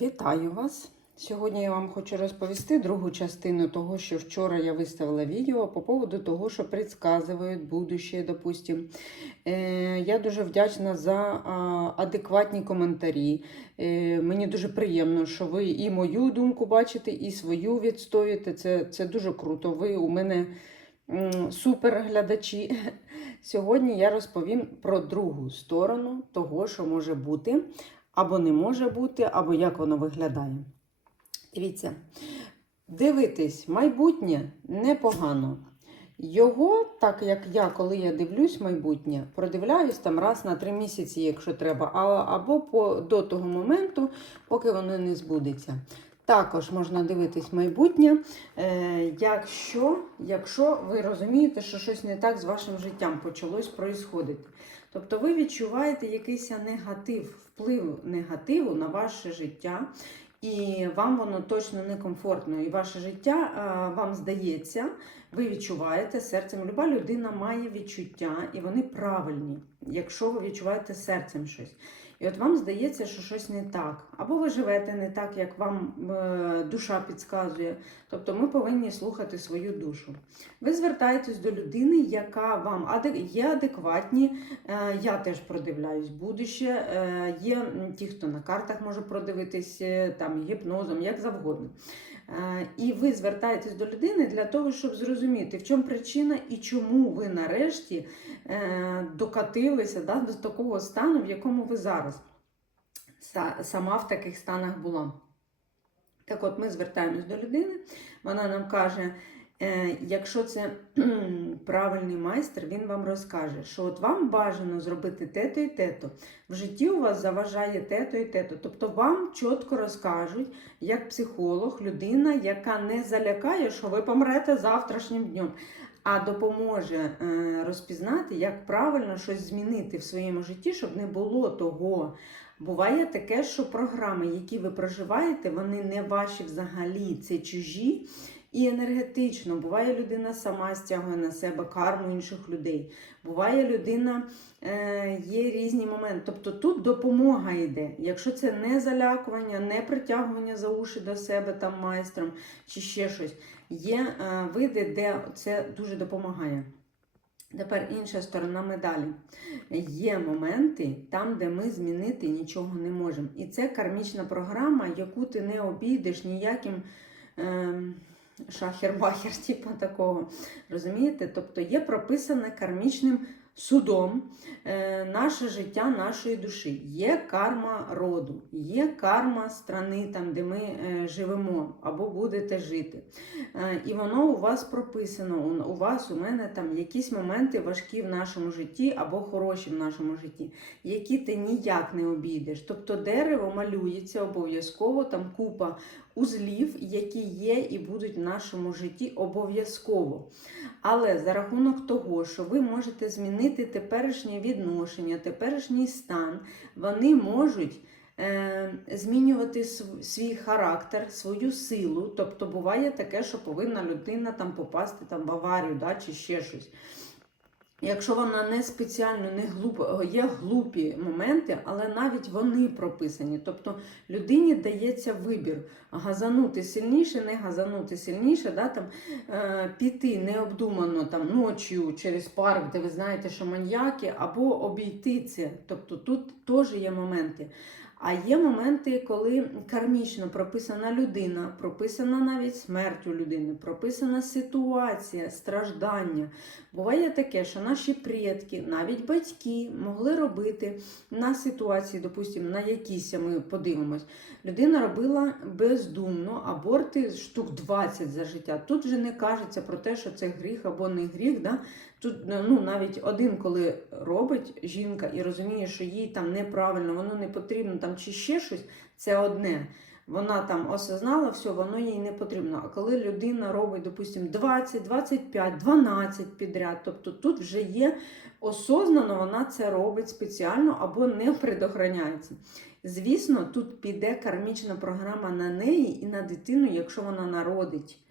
Вітаю вас! Сьогодні я вам хочу розповісти другу частину того, що вчора я виставила відео по поводу того, що предсказують будущее, допустим. Е, Я дуже вдячна за адекватні коментарі. Е, Мені дуже приємно, що ви і мою думку бачите, і свою відстоюєте. Це, це дуже круто. Ви у мене м, супер глядачі. Сьогодні я розповім про другу сторону того, що може бути або не може бути, або як воно виглядає. Дивіться, дивитись майбутнє непогано. Його, так як я, коли я дивлюсь майбутнє, продивляюсь там раз на три місяці, якщо треба, або по, до того моменту, поки воно не збудеться. Також можна дивитись майбутнє, е, якщо, якщо ви розумієте, що щось не так з вашим життям почалось происходити. Тобто ви відчуваєте якийсь негатив, вплив негативу на ваше життя, і вам воно точно не комфортно. І ваше життя вам здається, ви відчуваєте серцем. Люба людина має відчуття, і вони правильні, якщо ви відчуваєте серцем щось. І от вам здається, що щось не так, або ви живете не так, як вам е, душа підказує. Тобто ми повинні слухати свою душу. Ви звертаєтесь до людини, яка вам є адекватні. Е, Я теж продивляюсь будуще. Е, Є ті, хто на картах може продивитись, там гіпнозом, як завгодно. Е, І ви звертаєтесь до людини для того, щоб зрозуміти, в чому причина і чому ви нарешті е, докатилися да, до такого стану, в якому ви зараз сама в таких станах була. Так от ми звертаємось до людини, вона нам каже, якщо це правильний майстер, він вам розкаже, що от вам бажано зробити те-то і те-то. В житті у вас заважає те-то і те-то. Тобто вам чітко розкажуть, як психолог, людина, яка не залякає, що ви помрете завтрашнім днем, а допоможе е, розпізнати, як правильно щось змінити в своєму житті, щоб не було того. Буває таке, що програми, які ви проживаєте, вони не ваші взагалі, це чужі. І енергетично буває людина сама стягує на себе карму інших людей. Буває людина, е, є різні моменти. Тобто тут допомога йде. Якщо це не залякування, не притягування за уші до себе там майстром чи ще щось, є е, види, де це дуже допомагає. Тепер інша сторона медалі. Є моменти там, де ми змінити нічого не можемо. І це кармічна програма, яку ти не обійдеш ніяким ем, шахер-бахер, типу такого. Розумієте? Тобто є прописане кармічним судом е, наше життя нашої душі. Є карма роду, є карма страни, там, де ми е, живемо або будете жити. Е, І воно у вас прописано. У- вас, у мене там якісь моменти важкі в нашому житті або хороші в нашому житті, які ти ніяк не обійдеш. Тобто дерево малюється обов'язково, там купа узлів, які є і будуть в нашому житті обов'язково. Але за рахунок того, що ви можете змінити теперішнє відношення, теперішній стан, вони можуть е, змінювати свій характер, свою силу. Тобто буває таке, що повинна людина там попасти там, в аварію да, чи ще щось. Якщо вона не спеціально не глупа, є глупі моменти, але навіть вони прописані. Тобто людині дається вибір газанути сильніше, не газанути сильніше, да, там, е, піти необдумано там, ночі через парк, де ви знаєте, що маньяки, або обійти це. Тобто тут теж є моменти. А є моменти, коли кармічно прописана людина, прописана навіть смерть у людини, прописана ситуація, страждання. Буває таке, що наші предки, навіть батьки, могли робити на ситуації, допустимо, на якісь ми подивимось. Людина робила бездумно аборти штук 20 за життя. Тут вже не кажеться про те, що це гріх або не гріх. Да? Тут ну, навіть один, коли робить жінка і розуміє, що їй там неправильно, воно не потрібно там чи ще щось, це одне. Вона там осознала, все, воно їй не потрібно. А коли людина робить, допустимо, 20, 25, 12 підряд, тобто тут вже є осознано, вона це робить спеціально або не предохраняється. Звісно, тут піде кармічна програма на неї і на дитину, якщо вона народить.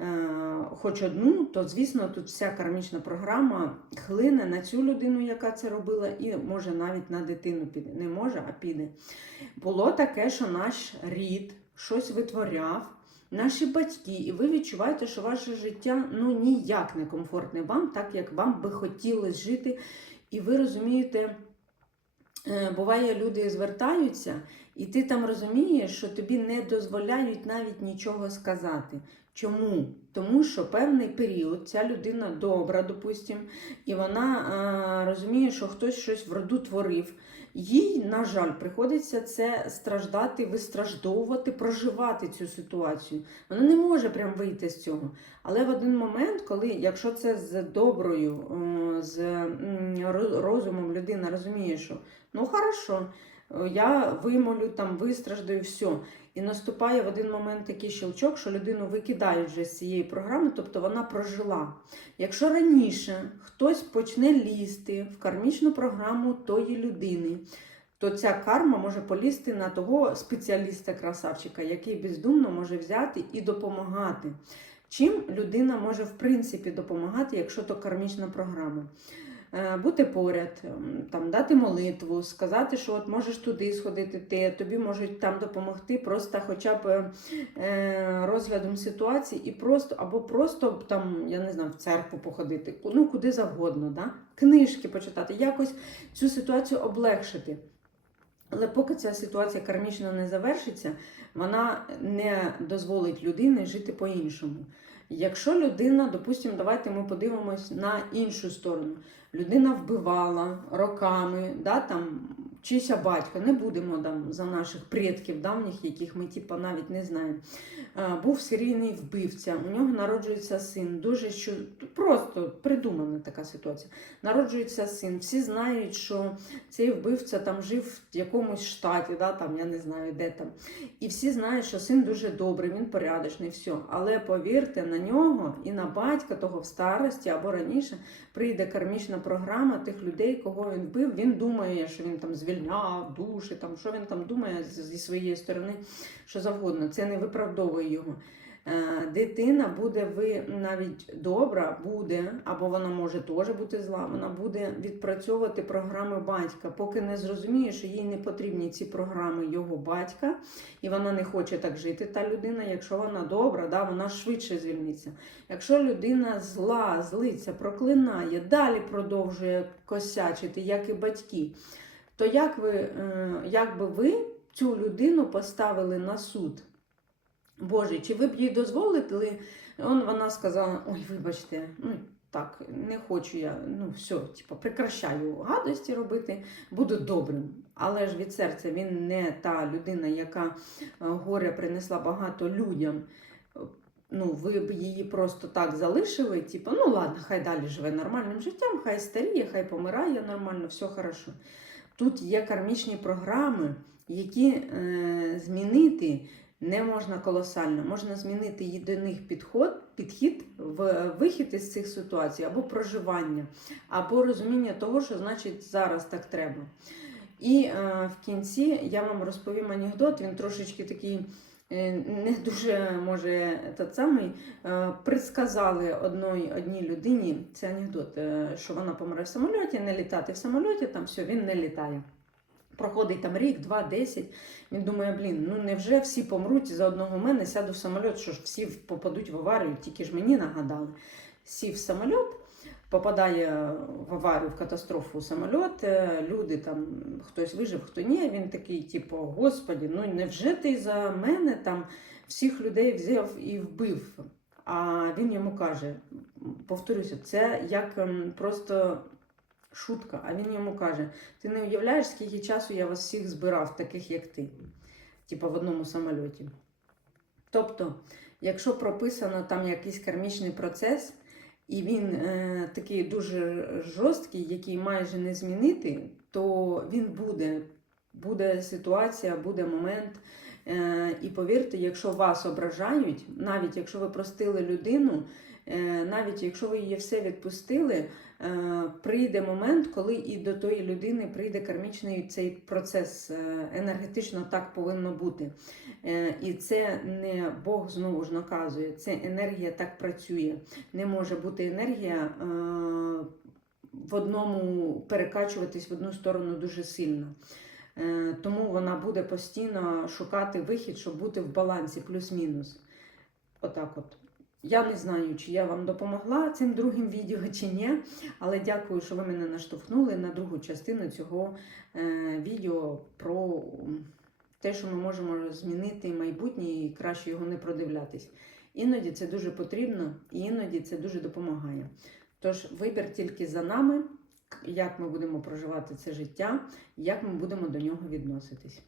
Е, хоч одну, то звісно тут вся кармічна програма хлине на цю людину, яка це робила, і може навіть на дитину піде. Не може, а піде. Було таке, що наш рід щось витворяв. Наші батьки, і ви відчуваєте, що ваше життя ну ніяк не комфортне вам, так як вам би хотілося жити. І ви розумієте, е, буває, люди звертаються, і ти там розумієш, що тобі не дозволяють навіть нічого сказати. Чому? Тому що певний період ця людина добра, допустим, і вона е, розуміє, що хтось щось в роду творив. Їй, на жаль, приходиться це страждати, вистраждовувати, проживати цю ситуацію. Вона не може прям вийти з цього. Але в один момент, коли, якщо це з доброю, з розумом людина розуміє, що ну хорошо, я вимолю, там вистраждаю, все. І наступає в один момент такий щелчок, що людину викидають вже з цієї програми, тобто вона прожила. Якщо раніше хтось почне лізти в кармічну програму тої людини, то ця карма може полізти на того спеціаліста-красавчика, який бездумно може взяти і допомагати. Чим людина може в принципі допомагати, якщо то кармічна програма? Е, Бути поряд, там дати молитву, сказати, що от можеш туди сходити, ти тобі можуть там допомогти, просто хоча б е, розглядом ситуації, і просто або просто там, я не знаю, в церкву походити, ну куди завгодно, да? книжки почитати, якось цю ситуацію облегшити. Але поки ця ситуація кармічно не завершиться, вона не дозволить людині жити по-іншому. Якщо людина, допустимо, давайте ми подивимось на іншу сторону. Людина вбивала роками, да, там, чийся батько, не будемо там за наших предків давніх, яких ми типу, навіть не знаємо. Був серійний вбивця, у нього народжується син. Дуже що просто придумана така ситуація. Народжується син. Всі знають, що цей вбивця там жив в якомусь штаті, да, там, я не знаю, де там. І всі знають, що син дуже добрий, він порядочний, все. Але повірте, на нього і на батька того в старості або раніше прийде кармічна програма тих людей, кого він вбив. Він думає, що він там звільняв душі, там, що він там думає зі своєї сторони, що завгодно. Це не виправдовує його. Е, Дитина буде ви навіть добра, буде, або вона може теж бути зла, вона буде відпрацьовувати програми батька, поки не зрозуміє, що їй не потрібні ці програми його батька, і вона не хоче так жити. Та людина, якщо вона добра, да, вона швидше звільниться. Якщо людина зла, злиться, проклинає, далі продовжує косячити, як і батьки, то як, ви, е, як би ви цю людину поставили на суд? Боже, чи ви б їй дозволили? Он вона сказала: ой, вибачте, ну так, не хочу я, ну все, типу, прекращаю гадості робити, буду добрим. Але ж від серця він не та людина, яка е, горя принесла багато людям. Ну, ви б її просто так залишили, типу, ну ладно, хай далі живе нормальним життям, хай старіє, хай помирає нормально, все хорошо. Тут є кармічні програми, які е, змінити не можна колосально. Можна змінити її підход, підхід в вихід із цих ситуацій, або проживання, або розуміння того, що значить зараз так треба. І е, в кінці я вам розповім анекдот, він трошечки такий. Е, Не дуже може тот самий е, предсказали одній, одній людині це анекдот, е, що вона помре в самольоті, не літати в самольоті, там все, він не літає. Проходить там рік, два, десять. Він думає, блін, ну невже всі помруть за одного мене, сяду в самоліт, що ж всі попадуть в аварію, тільки ж мені нагадали. Сів в самоліт, попадає в аварію, в катастрофу самоліт, е, люди там, хтось вижив, хто ні. Він такий, типу, господі, ну невже ти за мене там всіх людей взяв і вбив? А він йому каже: повторюся, це як ем, просто шутка. А він йому каже: ти не уявляєш, скільки часу я вас всіх збирав, таких як ти, типу в одному самольоті. Тобто, якщо прописано там якийсь кармічний процес, і він е, такий дуже жорсткий, який майже не змінити, то він буде. Буде ситуація, буде момент. Е, і повірте, якщо вас ображають, навіть якщо ви простили людину, навіть якщо ви її все відпустили, е, прийде момент, коли і до тої людини прийде кармічний цей процес. е, Енергетично так повинно бути. Е, І це не Бог знову ж наказує, це енергія так працює. Не може бути енергія е, в одному перекачуватись в одну сторону дуже сильно. Е, Тому вона буде постійно шукати вихід, щоб бути в балансі, плюс-мінус. Отак от. Я не знаю, чи я вам допомогла цим другим відео чи ні, але дякую, що ви мене наштовхнули на другу частину цього е, відео про те, що ми можемо змінити майбутнє і краще його не продивлятись. Іноді це дуже потрібно, і іноді це дуже допомагає. Тож вибір тільки за нами, як ми будемо проживати це життя, як ми будемо до нього відноситись.